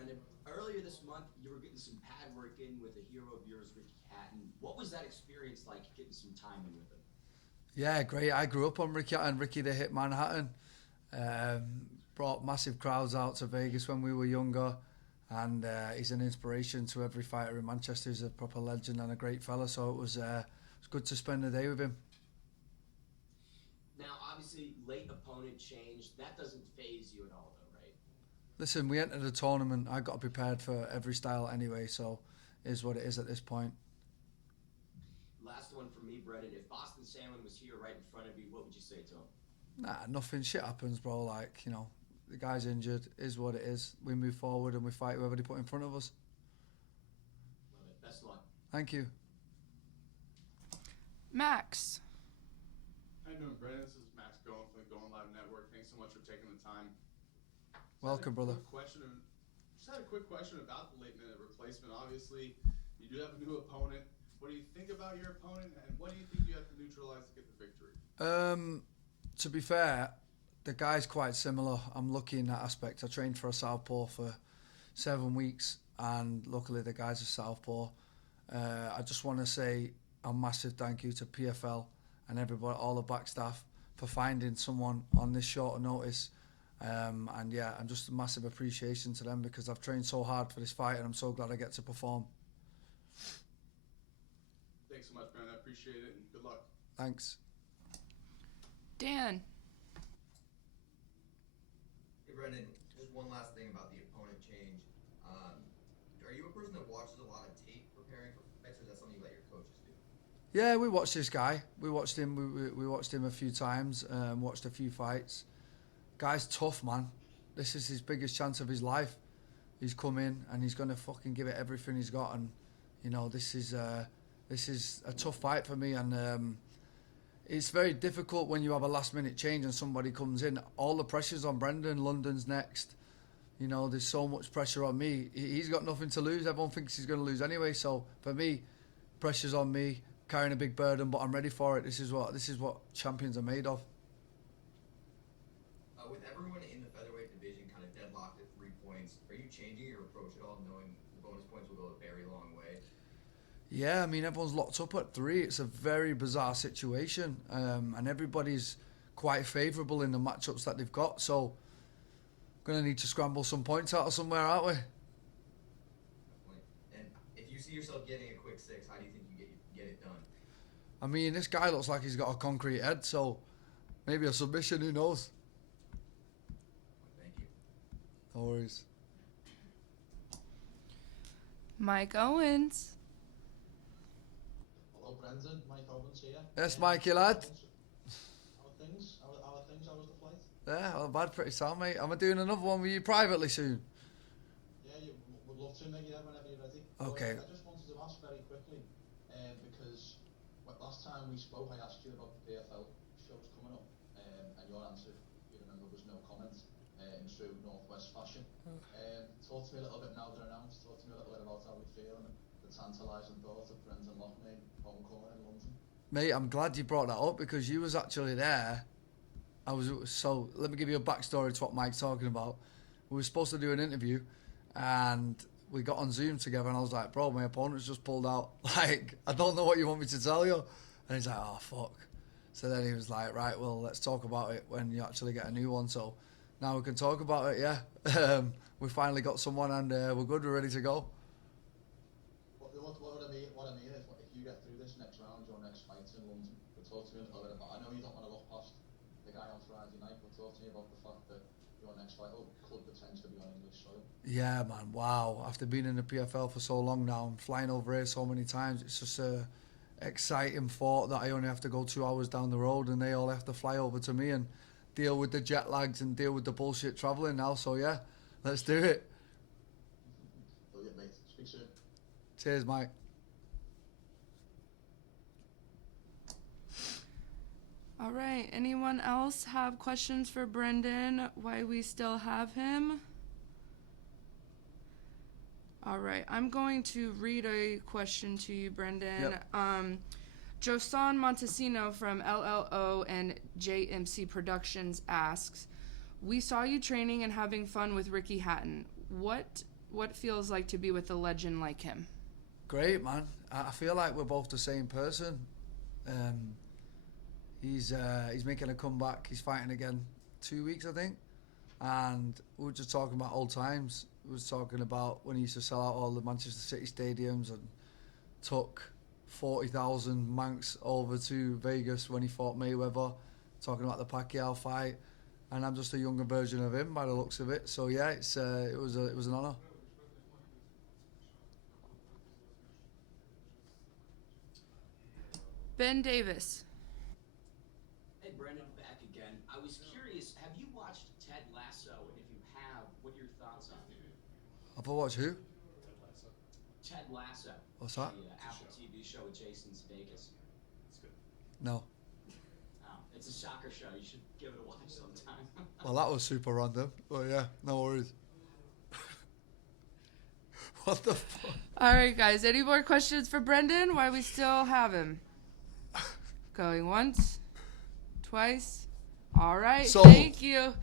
Brendan. Earlier this month, you were getting some pad work in with a hero of yours, Ricky Hatton. What was that experience like getting some time in with him? Yeah, great. I grew up on Ricky Hatton, Ricky the Hit Manhattan. Brought massive crowds out to Vegas when we were younger, and he's an inspiration to every fighter in Manchester. He's a proper legend and a great fella, so it was good to spend the day with him. Now, obviously, late opponent change. That doesn't phase you at all, though, right? Listen, we entered a tournament. I got prepared for every style anyway, so it is what it is at this point. Last one for me, Brendan. If Boston Salmon was here right in front of you, what would you say to him? Nah, nothing. Shit happens, bro. Like, the guy's injured. Is what it is. We move forward and we fight whoever they put in front of us. Love it. Best of luck. Thank you. Max. How you doing, Brendan? This is Max going from the Going Live Network. Thanks so much for taking the time. Welcome, brother. Just had a quick question about the late minute replacement. Obviously, you do have a new opponent. What do you think about your opponent, and what do you think you have to neutralize to get the victory? To be fair, the guy's quite similar. I'm lucky in that aspect. I trained for a southpaw for 7 weeks, and luckily the guy's a southpaw. I just want to say a massive thank you to PFL and everybody, all the back staff, for finding someone on this short notice. And yeah, and just a massive appreciation to them because I've trained so hard for this fight, and I'm so glad I get to perform. Thanks so much, Brendan. I appreciate it, and good luck. Thanks. Dan. Hey, Brendan, just one last thing about the opponent change. Are you a person that watches a lot of tape preparing for fights, or is that something you let your coaches do? Yeah, we watched this guy. We watched him. We watched him a few times. Watched a few fights. Guy's tough, man. This is his biggest chance of his life. He's come in and he's gonna fucking give it everything he's got. And this is a tough fight for me. And it's very difficult when you have a last minute change and somebody comes in. All the pressure's on Brendan. London's next. There's so much pressure on me. He's got nothing to lose. Everyone thinks he's going to lose anyway. So for me, pressure's on me, carrying a big burden, but I'm ready for it. This is what champions are made of. With everyone in the featherweight division kind of deadlocked at 3 points, are you changing your approach at all, knowing the bonus points will go a very long way? Yeah, I mean, everyone's locked up at 3. It's a very bizarre situation, and everybody's quite favourable in the matchups that they've got. So, going to need to scramble some points out of somewhere, aren't we? Definitely. And if you see yourself getting a quick 6, how do you think you get it done? I mean, this guy looks like he's got a concrete head, so maybe a submission, who knows? Thank you. No worries. Mike Owens. Hello, Brendan. Mike Owens here. Yes, Mikey, lad. How are things? How was the flight? Yeah, well, bad, pretty sound, mate. Am I doing another one with you privately soon? Yeah, you would love to, mate. Yeah, whenever you're ready. Okay. I just wanted to ask very quickly, because last time we spoke, I asked you about the PFL shows coming up, and your answer, you remember, was no comment, in true Northwest fashion. Talk to me a little bit now they're announced. Talk to me a little bit about how we're feeling, the tantalising thought of Brendan Loughnane homecoming in London. Mate, I'm glad you brought that up because you was actually there. So let me give you a backstory to what Mike's talking about. We were supposed to do an interview and we got on Zoom together and I was like, bro, my opponent's just pulled out. Like, I don't know what you want me to tell you. And he's like, oh, fuck. So then he was like, right, well, let's talk about it when you actually get a new one. So now we can talk about it, yeah. We finally got someone and we're good, we're ready to go. What I mean is, if you get through this next round, your next fight's in London, but talk to me a little bit about, I know you don't want to look past the guy on Friday night, but talk to me about the fact that your next fight could potentially be on English soil. Yeah, man, wow. After being in the PFL for so long now, I'm flying over here so many times, it's just a exciting thought that I only have to go 2 hours down the road and they all have to fly over to me and deal with the jet lags and deal with the bullshit travelling now. So yeah, let's do it. Brilliant, mate. Speak soon. Cheers, Mike. All right. Anyone else have questions for Brendan while we still have him? All right. I'm going to read a question to you, Brendan. Yep. Josan Montesino from LLO and JMC Productions asks, we saw you training and having fun with Ricky Hatton. What what feels like to be with a legend like him? Great, man. I feel like we're both the same person. He's making a comeback. He's fighting again 2 weeks, I think. And we were just talking about old times. We was talking about when he used to sell out all the Manchester City stadiums and took 40,000 Manx over to Vegas when he fought Mayweather. Talking about the Pacquiao fight. And I'm just a younger version of him by the looks of it. So yeah, it was an honour. Ben Davis. Hey, Brendan, back again. I was curious, have you watched Ted Lasso? And if you have, what are your thoughts on it? Have I watched who? Ted Lasso. What's that? The Apple TV show with Jason Sudeikis. No. Oh, it's a soccer show. You should give it a watch sometime. Well, that was super random. But yeah, no worries. What the fuck? All right, guys. Any more questions for Brendan? Why we still have him? Going once, twice. All right. So- Thank you.